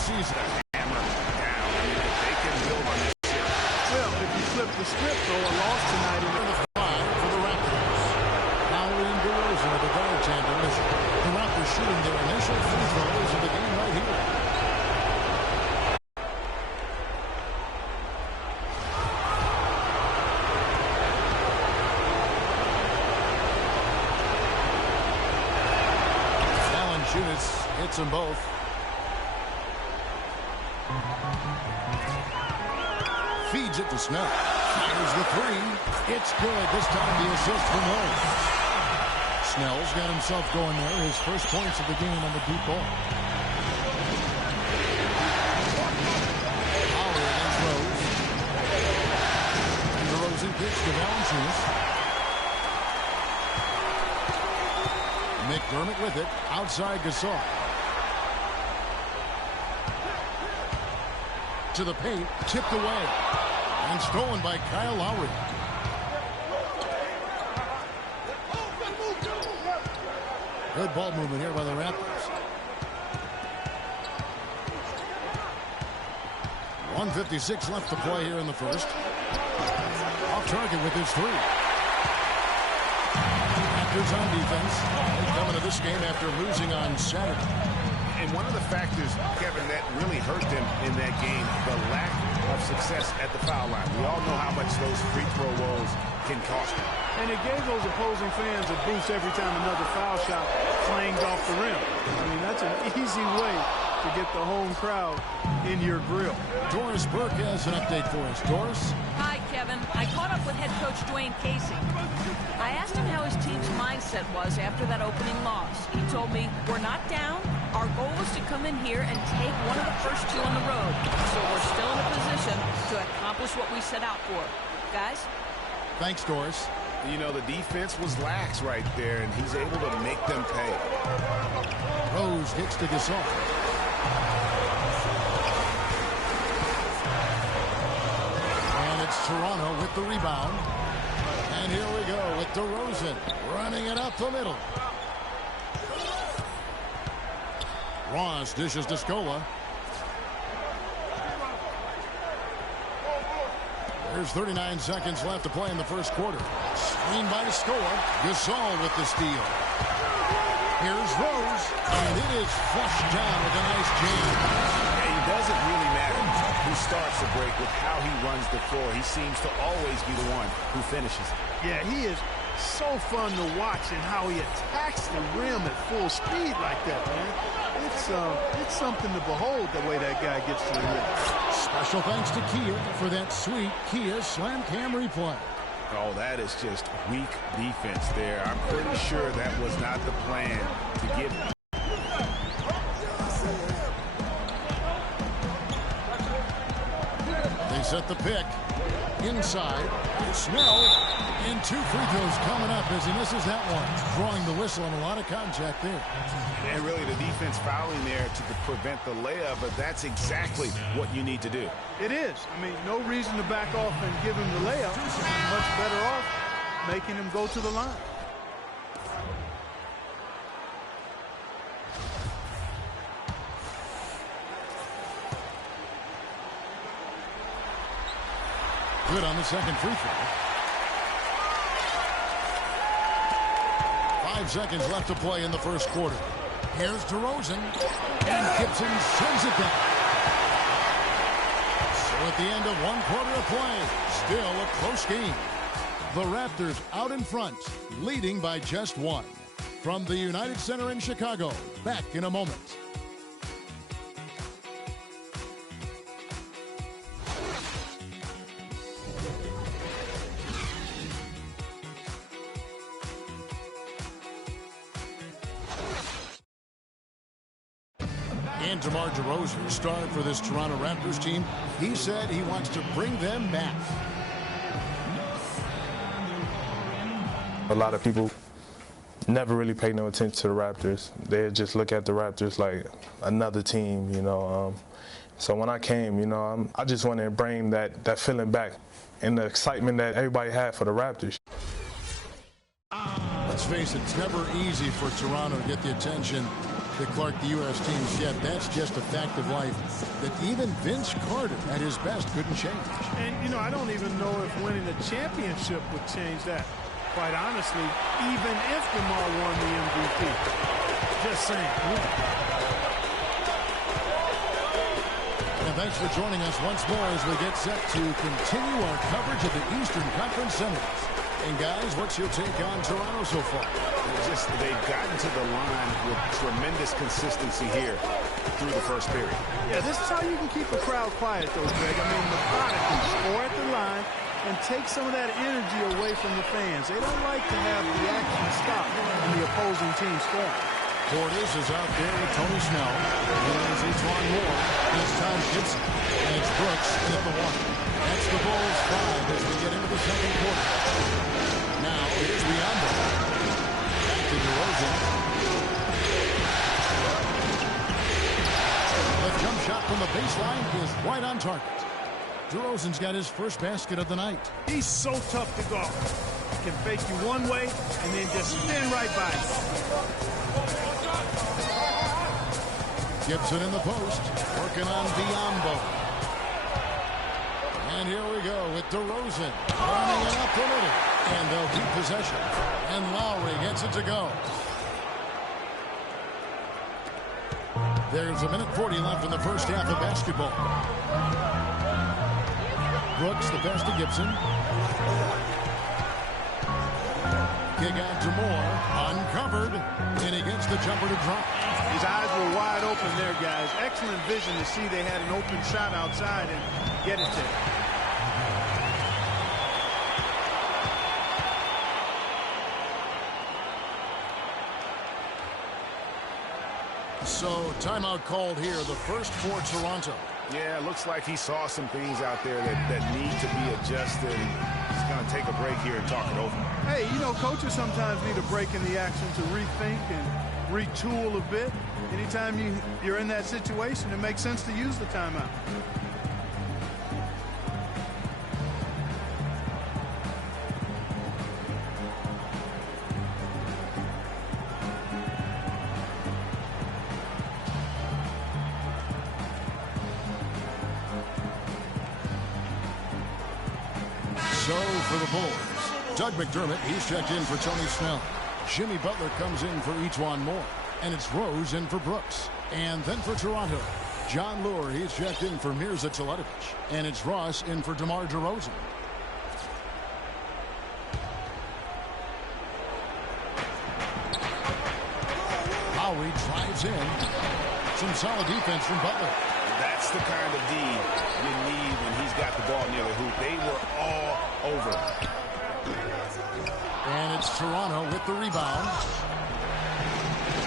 season. Hammer down. I mean, they can build on this shit. Well, if you flip the script, though, a loss tonight in the 5 for the Raptors. Lowry and DeRozan are the guard tandem. The Raptors shooting their initial free throws of the game right here. Hits them both. Feeds it to Snell. Fires the three. It's good. This time the assist from Lowe. Snell's got himself going there. His first points of the game on the deep ball. Lowry against Rose. And DeRozan pitch to Valanciunas. McDermott with it. Outside Gasol. To the paint. Tipped away. And stolen by Kyle Lowry. Good ball movement here by the Raptors. 1:56 left to play here in the first. Off target with his three. Raptors on defense. They're coming to this game after losing on Saturday. And one of the factors, Kevin, that really hurt them in that game, the lack of success at the foul line. We all know how much those free throw woes can cost them. And it gave those opposing fans a boost every time another foul shot clanged off the rim. I mean, that's an easy way to get the home crowd in your grill. Doris Burke has an update for us. Doris? Hi, Kevin. I caught up with head coach Dwayne Casey. I asked him how his team's mindset was after that opening loss. He told me, we're not down. Our goal is to come in here and take one of the first two on the road. So we're still in a position to accomplish what we set out for. Guys? Thanks, Doris. You know, the defense was lax right there, and he's able to make them pay. Rose kicks to Gasol. And it's Toronto with the rebound. And here we go with DeRozan running it up the middle. Ross dishes to Scola. There's 39 seconds left to play in the first quarter. Screen by Scola. Gasol with the steal. Here's Rose. And it is flushed down with a nice jam. It doesn't really matter who starts the break with how he runs the floor. He seems to always be the one who finishes. Yeah, he is so fun to watch and how he attacks the rim at full speed like that, man. It's something to behold the way that guy gets to the rim. Special thanks to Kia for that sweet Kia Slam Cam replay. Oh, that is just weak defense there. I'm pretty sure that was not the plan to give. They set the pick. Inside. Snell. And two free throws coming up as he misses that one. Drawing the whistle and a lot of contact there. And really the defense fouling there to prevent the layup, but that's exactly what you need to do. It is. I mean, no reason to back off and give him the layup. Much better off making him go to the line. Good on the second free throw. 5 seconds left to play in the first quarter. Here's DeRozan. And Gibson sends it down. So at the end of one quarter of play, still a close game. The Raptors out in front, leading by just one. From the United Center in Chicago, back in a moment. And DeMar DeRozan, star for this Toronto Raptors team, he said he wants to bring them back. A lot of people never really pay no attention to the Raptors. They just look at the Raptors like another team, you know. So when I came, you know, I just wanted to bring that feeling back and the excitement that everybody had for the Raptors. Let's face it, it's never easy for Toronto to get the attention that Clark, the U.S. team shed. That's just a fact of life that even Vince Carter at his best couldn't change. And, you know, I don't even know if winning a championship would change that. Quite honestly, even if DeMar won the MVP. Just saying. And thanks for joining us once more as we get set to continue our coverage of the Eastern Conference Semis. And guys, what's your take on Toronto so far? They've gotten to the line with tremendous consistency here through the first period. Yeah, this is how you can keep a crowd quiet, though, Greg. I mean, methodically score at the line and take some of that energy away from the fans. They don't like to have the action stop when the opposing team scores. Portis is out there with Tony Snell. Here's Etuan Moore. It's Tom Gibson. And it's Brooks in at the one. That's the Bulls 5 as we get into the second quarter. Now, here's Biombo. Back to DeRozan. The jump shot from the baseline is right on target. DeRozan's got his first basket of the night. He's so tough to guard. He can fake you one way and then just spin right by you. Gibson in the post, working on Biombo. And here we go with DeRozan running it up the middle. And they'll keep possession. And Lowry gets it to go. There's 1:40 left in the first half of basketball. Brooks, the pass to Gibson. Kick out to Moore. Uncovered. And he gets the jumper to drop. His eyes were wide open there, guys. Excellent vision to see they had an open shot outside and get it there. So, timeout called here, the first for Toronto. Yeah, it looks like he saw some things out there that need to be adjusted. He's going to take a break here and talk it over. Hey, you know, coaches sometimes need a break in the action to rethink and retool a bit. Anytime you're in that situation, it makes sense to use the timeout. So for the Bulls, Doug McDermott, he's checked in for Tony Snell. Jimmy Butler comes in for Etuan Moore. And it's Rose in for Brooks. And then for Toronto, John Lure, he's checked in for Mirza Teletovic. And it's Ross in for DeMar DeRozan. Lowry drives in. Some solid defense from Butler. That's the kind of D you need when he's got the ball near the hoop. They were all over. And it's Toronto with the rebound.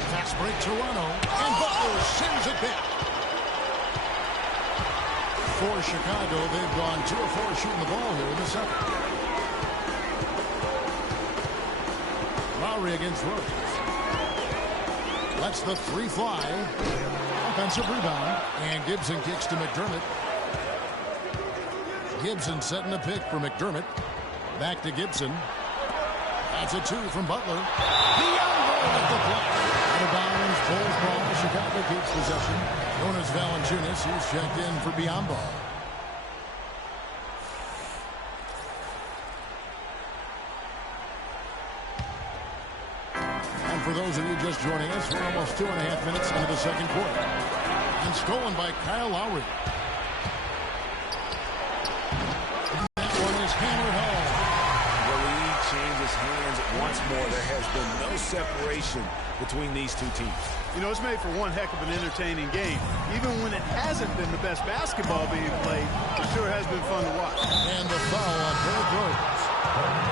Fast break Toronto. And Butler sends it back. For Chicago, they've gone 2 of 4 shooting the ball here in the second. Lowry against Rose. Lets the three fly. Offensive rebound. And Gibson kicks to McDermott. Gibson setting the pick for McDermott. Back to Gibson. That's a 2 from Butler. Biombo at the play. Out of bounds, Bulls ball. Chicago keeps possession. Jonas Valanciunas, he's checked in for Biombo. And for those of you just joining us, we're almost 2.5 minutes into the second quarter. And stolen by Kyle Lowry. That one is hammered home. The lead changes hands once more. There has been no separation between these two teams. You know, it's made for one heck of an entertaining game. Even when it hasn't been the best basketball being played, it sure has been fun to watch. And the foul on Derrick Rose.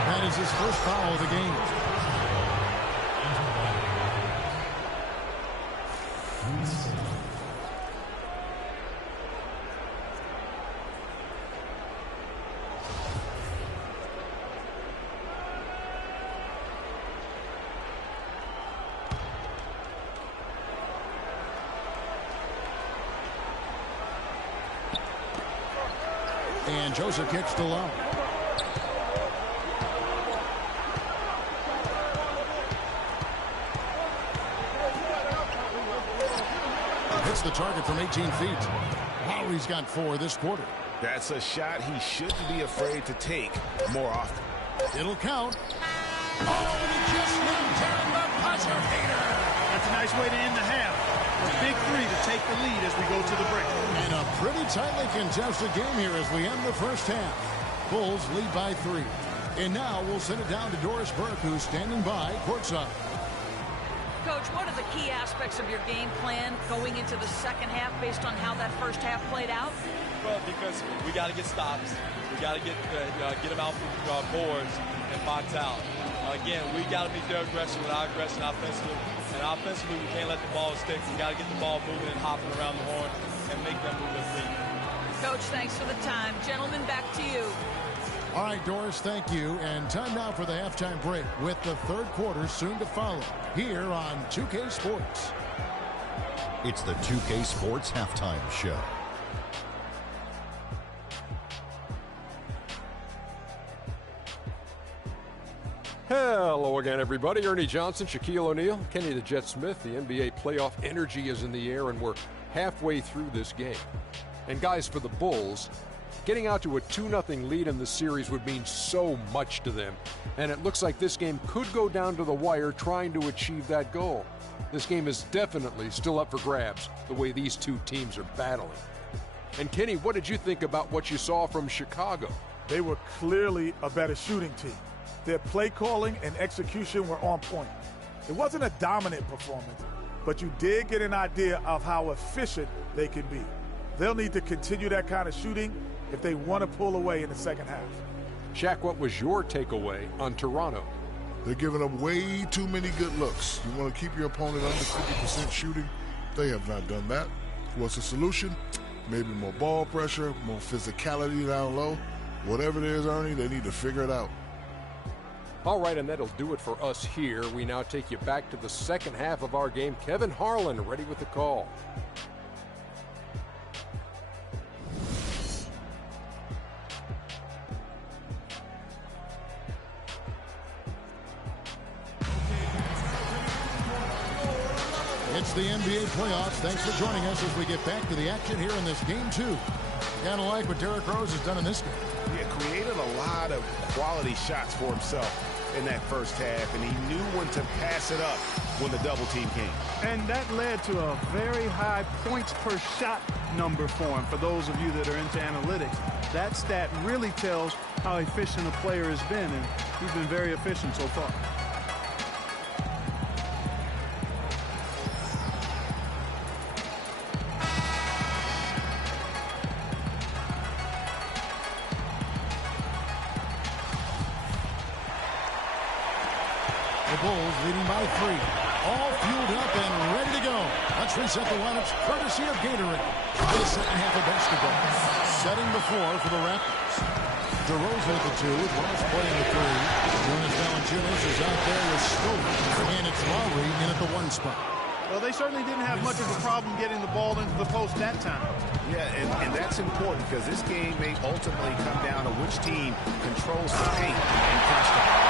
That is his first foul of the game. And Joseph kicks to Lowry. hits the target from 18 feet. Lowry's got 4 this quarter. That's a shot he shouldn't be afraid to take more often. It'll count. Oh, and he just didn't turn the buzzer beater. That's a nice way to end the half. A big 3 to take the lead as we go to the break. And a pretty tightly contested game here as we end the first half. Bulls lead by 3. And now we'll send it down to Doris Burke, who's standing by courtside. Coach, what are the key aspects of your game plan going into the second half based on how that first half played out? Well, because we got to get stops. We got to get them out from boards and box out. Again, we got to be their aggression with our aggression offensively. And offensively, we can't let the ball stick. We got to get the ball moving and hopping around the horn and make them move their feet. Coach, thanks for the time. Gentlemen, back to you. All right, Doris, thank you. And time now for the halftime break with the third quarter soon to follow here on 2K Sports. It's the 2K Sports Halftime Show. Hello again, everybody. Ernie Johnson, Shaquille O'Neal, Kenny the Jet Smith. The NBA playoff energy is in the air, and we're halfway through this game. And guys, for the Bulls, getting out to a 2-0 lead in the series would mean so much to them. And it looks like this game could go down to the wire trying to achieve that goal. This game is definitely still up for grabs, the way these two teams are battling. And Kenny, what did you think about what you saw from Chicago? They were clearly a better shooting team. Their play calling and execution were on point. It wasn't a dominant performance, but you did get an idea of how efficient they can be. They'll need to continue that kind of shooting if they want to pull away in the second half. Shaq, what was your takeaway on Toronto? They're giving up way too many good looks. You want to keep your opponent under 50% shooting? They have not done that. What's the solution? Maybe more ball pressure, more physicality down low. Whatever it is, Ernie, they need to figure it out. All right, and that'll do it for us here. We now take you back to the second half of our game. Kevin Harlan ready with the call. It's the NBA playoffs. Thanks for joining us as we get back to the action here in this game 2. Kind of like what Derrick Rose has done in this game. Yeah, created a lot of quality shots for himself in that first half, and he knew when to pass it up when the double team came. And that led to a very high points per shot number for him. For those of you that are into analytics, that stat really tells how efficient a player has been, and he's been very efficient so far. Bulls leading by 3. All fueled up and ready to go. Let's reset the lineups courtesy of Gatorade. The second half of basketball. Setting the floor for the Raptors. DeRozan at the 2. Ross playing the 3. Jonas Valanciunas is out there with Stoker. And it's Lowry in at the 1 spot. Well, they certainly didn't have much of a problem getting the ball into the post that time. Yeah, and that's important because this game may ultimately come down to which team controls the paint and crunch time.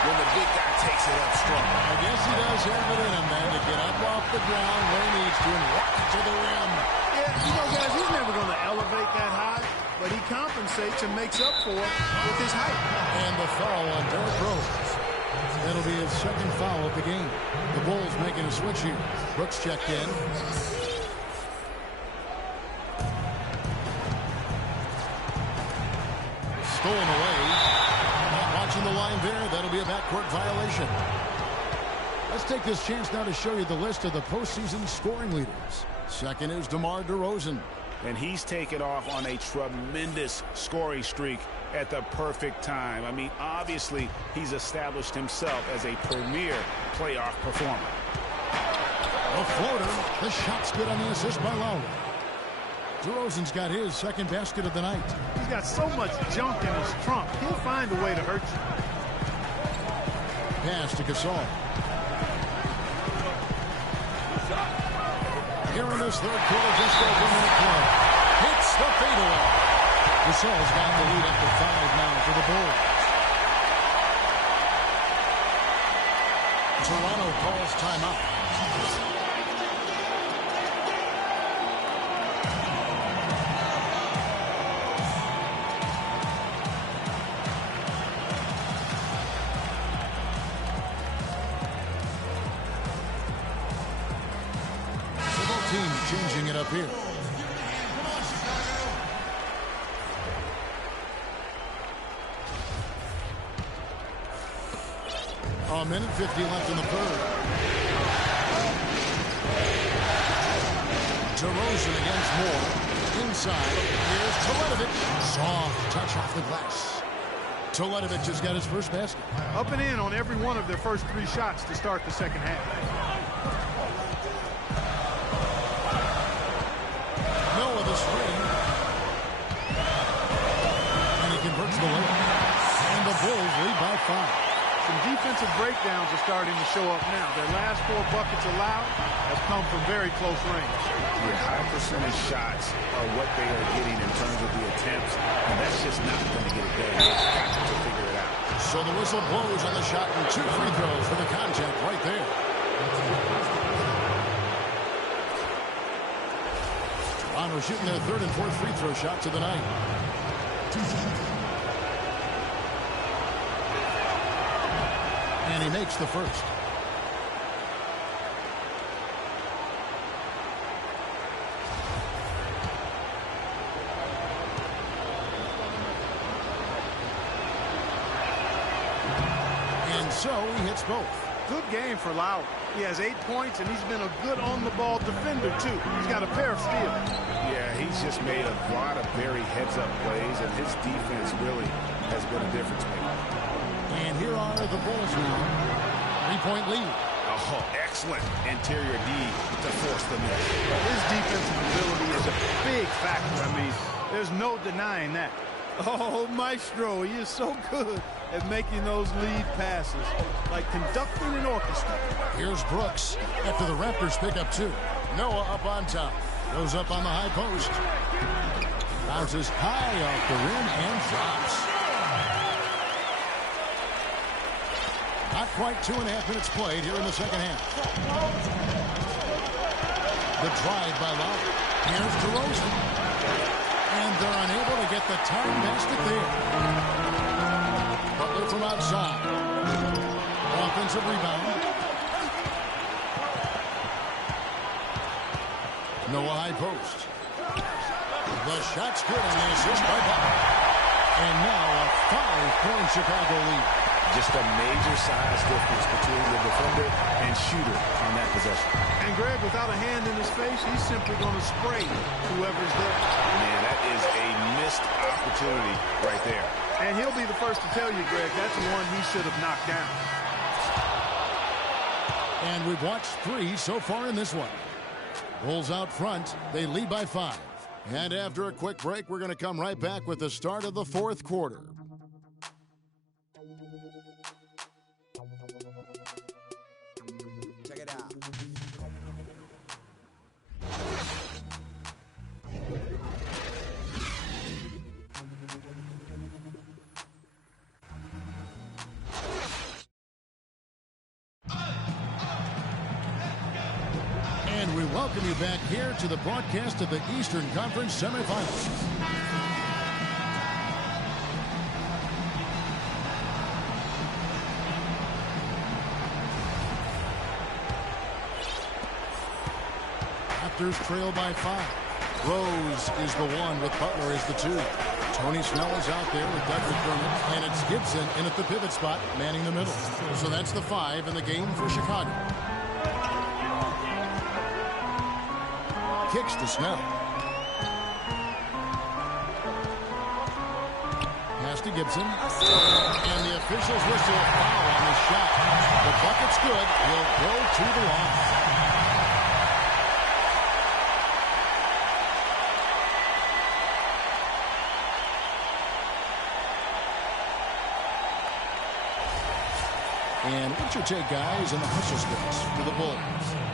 When the big guy takes it up strong. I guess he does have it in him, man, to get up off the ground where he needs to and walk to the rim. Yeah, you know, guys, he's never going to elevate that high, but he compensates and makes up for it with his height. And the foul on Derrick Rose. That'll be his second foul of the game. The Bulls making a switch here. Brooks checked in. Stolen away. Watching the line there, that'll be a backcourt violation. Let's take this chance now to show you the list of the postseason scoring leaders. Second is DeMar DeRozan. And he's taken off on a tremendous scoring streak at the perfect time. I mean, obviously, he's established himself as a premier playoff performer. A floater. The shot's good on the assist by Lowry. DeRozan's got his second basket of the night. He's got so much junk in his trunk. He'll find a way to hurt you. Pass to Gasol. Here in this third quarter, just over a minute play. Hits the fadeaway. Gasol's got the lead up to 5 now for the Bulls. Toronto calls timeout. teams changing it up here. A minute 50 left in the third. DeRozan against Moore. Inside. Here's Teletovic. Soft touch off the glass. Teletovic has got his first basket. Up and in on every one of their first 3 shots to start the second half. Noah the screen. And he converts the layup. And the Bulls lead by 5. Some defensive breakdowns are starting to show up now. Their last 4 buckets allowed have come from very close range. The high percentage shots are what they are getting in terms of the attempts, and that's just not going to get it done. They've got to figure it out. So the whistle blows on the shot and 2 free throws for the contact right there. Toronto shooting their 3rd and 4th free throw shots of the night. And he makes the first. And so he hits both. Good game for Lowry. He has 8 points, and he's been a good on-the-ball defender, too. He's got a pair of steals. Yeah, he's just made a lot of very heads-up plays, and his defense really has been a difference maker. And here are the Bulls now. 3-point lead. Oh, excellent interior D to force the miss. His defensive ability is a big factor. I mean, there's no denying that. Oh, Maestro, he is so good at making those lead passes, like conducting an orchestra. Here's Brooks after the Raptors pick up 2. Noah up on top. Goes up on the high post. Bounces high off the rim and drops. Not quite 2.5 minutes played here in the second half. The drive by Lowry. Here's DeRozan. And they're unable to get the time basket there. Butler from outside. Offensive rebound. Noah high post. The shot's good on the assist by Butler. And now a 5-point Chicago lead. Just a major size difference between the defender and shooter on that possession. And Greg, without a hand in his face, he's simply going to spray whoever's there. Man, that is a missed opportunity right there. And he'll be the first to tell you, Greg, that's one he should have knocked down. And we've watched 3 so far in this one. Bulls out front. They lead by 5. And after a quick break, we're going to come right back with the start of the 4th quarter. Check it out. And we welcome you back here to the broadcast of the Eastern Conference semifinals. Raptors trail by 5. Rose is the 1 with Butler as the 2. Tony Snell is out there with Doug McDermott, and it's Gibson in at the pivot spot, manning the middle. So that's the 5 in the game for Chicago. Kicks to Snell. Pass to Gibson. And the officials whistle a foul on the shot. The bucket's good. He'll go to the line. And what's your take, guys, in the hustle space for the Bulls?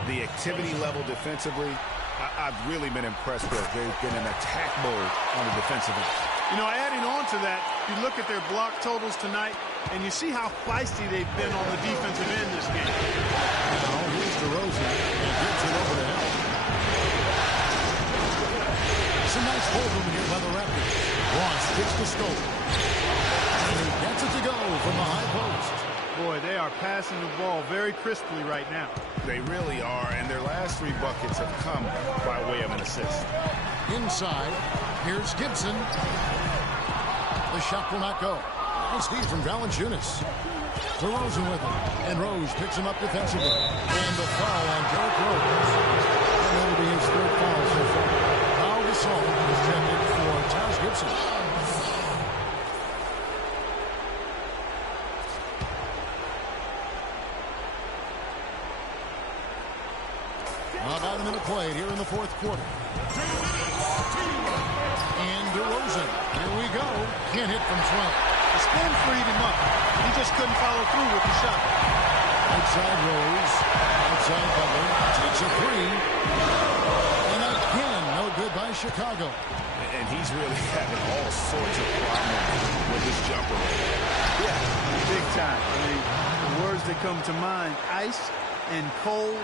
The activity level defensively, I've really been impressed with. They've been in attack mode on the defensive end. You know, adding on to that, you look at their block totals tonight, and you see how feisty they've been on the defensive end this game. Now, here's DeRozan, and gets it over the hill. Some nice hold room here by the Raptors. Ross kicks to Scope. And he gets it to go from the high post. Boy, they are passing the ball very crisply right now. They really are, and their last 3 buckets have come by way of an assist. Inside, here's Gibson. The shot will not go. Nice feed from Valanciunas. DeRozan with him, and Rose picks him up defensively. And the foul on Derrick Rose. That will be his 3rd foul so far. Foul Gasol is checked in for Taj Gibson. About a minute played here in the 4th quarter. And DeRozan, here we go. Can't hit from 12. The spin freed him up. He just couldn't follow through with the shot. Outside Rose. Outside Butler. Takes a 3. And again, no good by Chicago. And he's really having all sorts of problems with his jumper. Yeah, big time. I mean, the words that come to mind, ice and cold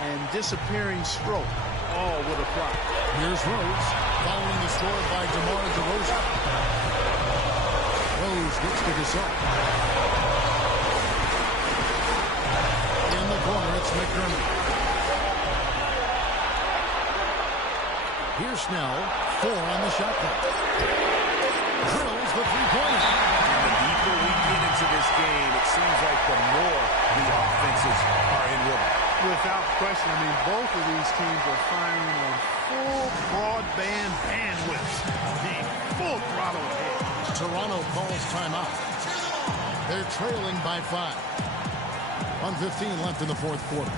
and disappearing stroke, all with a prop. Here's Rose, following the score by DeMar DeRozan. Rose gets to Gasol. In the corner, it's McDermott. Here's Snell, 4 on the shot clock. Drills the 3-pointer. The deeper we get into this game, it seems like the more the offenses are in rhythm. Without question, I mean, both of these teams are firing on full broadband bandwidth. Full throttle ahead. Toronto calls timeout. They're trailing by 5. 1:15 left in the 4th quarter.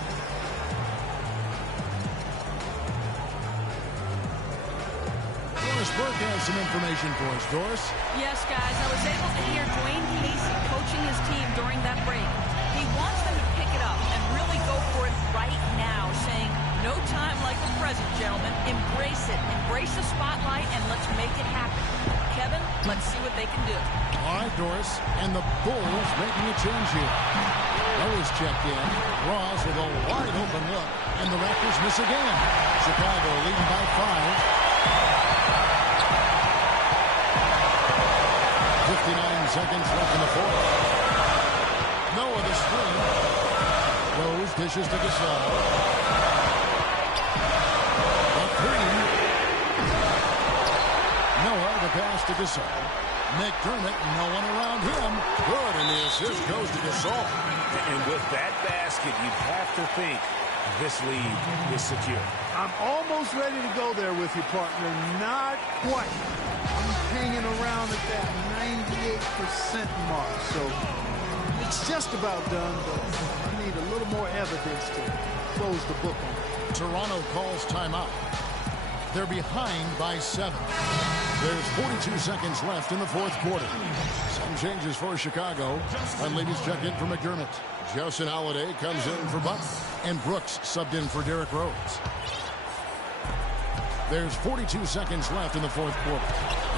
Doris Burke has some information for us. Doris? Yes, guys, I was able to hear Dwayne Casey coaching his team during that break. He wants them to pick it up and really go for it right now, saying, no time like the present, gentlemen. Embrace it. Embrace the spotlight, and let's make it happen. Kevin, let's see what they can do. All right, Doris. And the Bulls making a change here. Always checked in. Ross with a wide open look. And the Raptors miss again. Chicago leading by 5. 59 seconds left in the 4th. Noah the screen. Rose dishes to Gasol. The 3. Noah the pass to Gasol. McDermott, no one around him. Good, and the assist goes to Gasol. And with that basket, you'd have to think this lead is secure. I'm almost ready to go there with you, partner. Not quite. I'm hanging around at that 98% mark, so it's just about done, but I need a little more evidence to close the book on it. Toronto calls timeout. They're behind by 7. There's 42 seconds left in the 4th quarter. Some changes for Chicago. Dunleavy's checked in for McDermott. Justin Holiday comes in for Butler. And Brooks subbed in for Derrick Rose. There's 42 seconds left in the 4th quarter.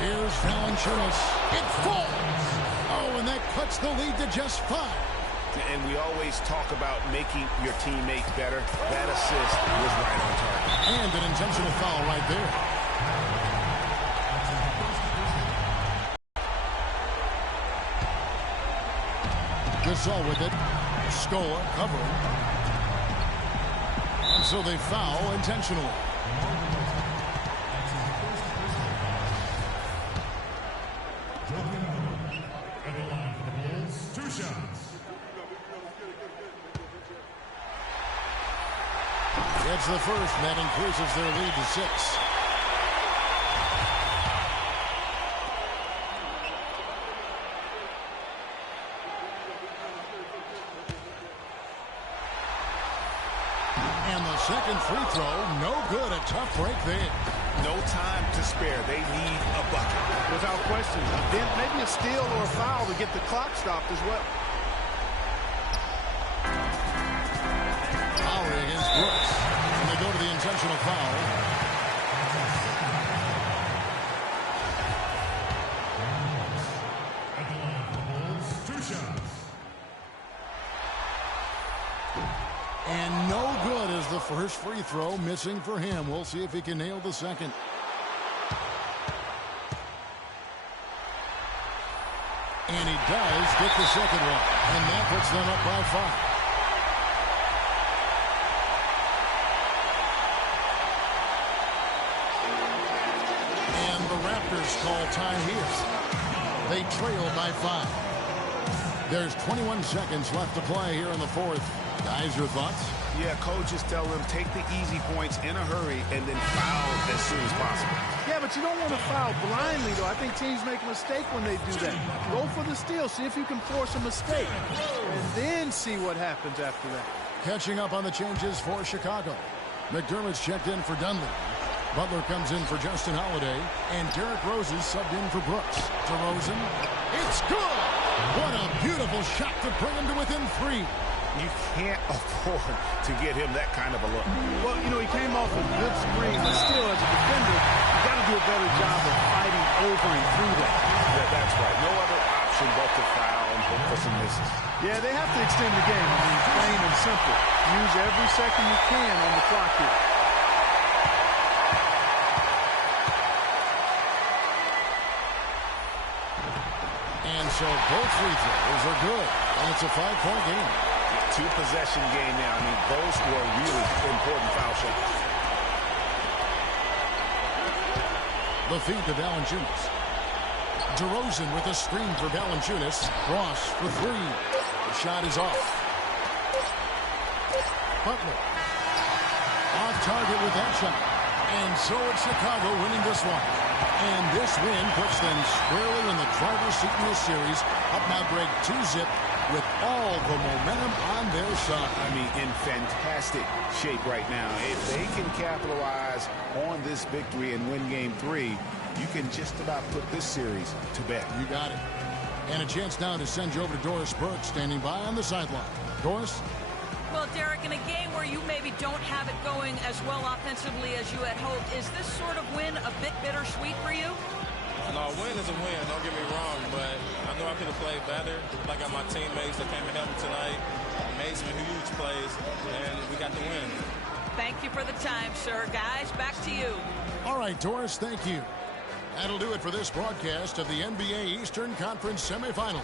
Here's Valanciunas. It falls. Oh, and that cuts the lead to just 5. And we always talk about making your teammate better. That assist was right on target. And an intentional foul right there. Gasol with it. Scola covering. And so they foul intentionally. It's the first, and that increases their lead to 6. And the second free throw, no good. A tough break there. No time to spare. They need a bucket. Without question. Then maybe a steal or a foul to get the clock stopped as well. Lowry against Brooks. And they go to the intentional foul. And no good as the first free throw missing for him. We'll see if he can nail the second. And he does get the second one, and that puts them up by 5. And the Raptors call time here. They trail by 5. There's 21 seconds left to play here in the fourth. Guys, your thoughts? Yeah, coaches tell them take the easy points in a hurry and then foul as soon as possible. Yeah, but you don't want to foul blindly, though. I think teams make a mistake when they do that. Go for the steal. See if you can force a mistake. And then see what happens after that. Catching up on the changes for Chicago. McDermott's checked in for Dunley. Butler comes in for Justin Holiday. And Derrick Rose is subbed in for Brooks. DeRozan. It's good! What a beautiful shot to bring him to within 3. You can't afford to get him that kind of a look. Well, you know, he came off a good screen, but still, as a defender, you got to do a better job of fighting over and through that. Yeah, that's right. No other option but to foul and hope for some misses. Yeah, they have to extend the game. I mean, plain and simple. Use every second you can on the clock here. And so both free throws are good. And it's a 5-point game. Two-possession game now. I mean, those were really important foul shots. The feed to Valanciunas. DeRozan with a screen for Valanciunas. Ross for 3. The shot is off. Butler. Off target with that shot. And so it's Chicago winning this one. And this win puts them squarely in the driver's seat in this series. Up now, Greg, 2-zip with all the momentum on their side. I mean, in fantastic shape right now. If they can capitalize on this victory and win Game 3, you can just about put this series to bed. You got it. And a chance now to send you over to Doris Burke, standing by on the sideline. Doris? Well, Derek, in a game where you maybe don't have it going as well offensively as you had hoped, is this sort of win a bit bittersweet for you? No, a win is a win, don't get me wrong, but I know I could have played better. I got my teammates that came and helped me tonight, made some huge plays, and we got the win. Thank you for the time, sir. Guys, back to you. All right, Doris, thank you. That'll do it for this broadcast of the NBA Eastern Conference semifinals.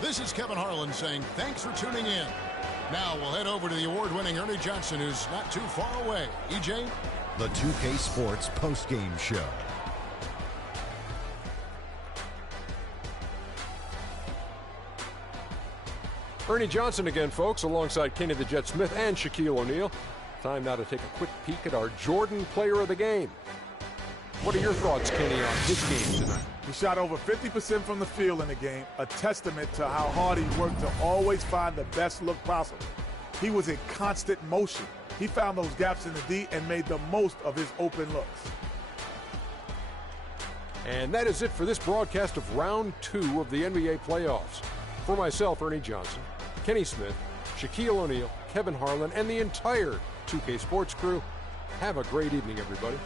This is Kevin Harlan saying thanks for tuning in. Now we'll head over to the award-winning Ernie Johnson, who's not too far away. EJ? The 2K Sports postgame show. Ernie Johnson again, folks, alongside Kenny the Jet Smith and Shaquille O'Neal. Time now to take a quick peek at our Jordan Player of the Game. What are your thoughts, Kenny, on his game tonight? He shot over 50% from the field in the game, a testament to how hard he worked to always find the best look possible. He was in constant motion. He found those gaps in the D and made the most of his open looks. And that is it for this broadcast of Round 2 of the NBA playoffs. For myself, Ernie Johnson, Kenny Smith, Shaquille O'Neal, Kevin Harlan, and the entire 2K Sports crew, have a great evening, everybody.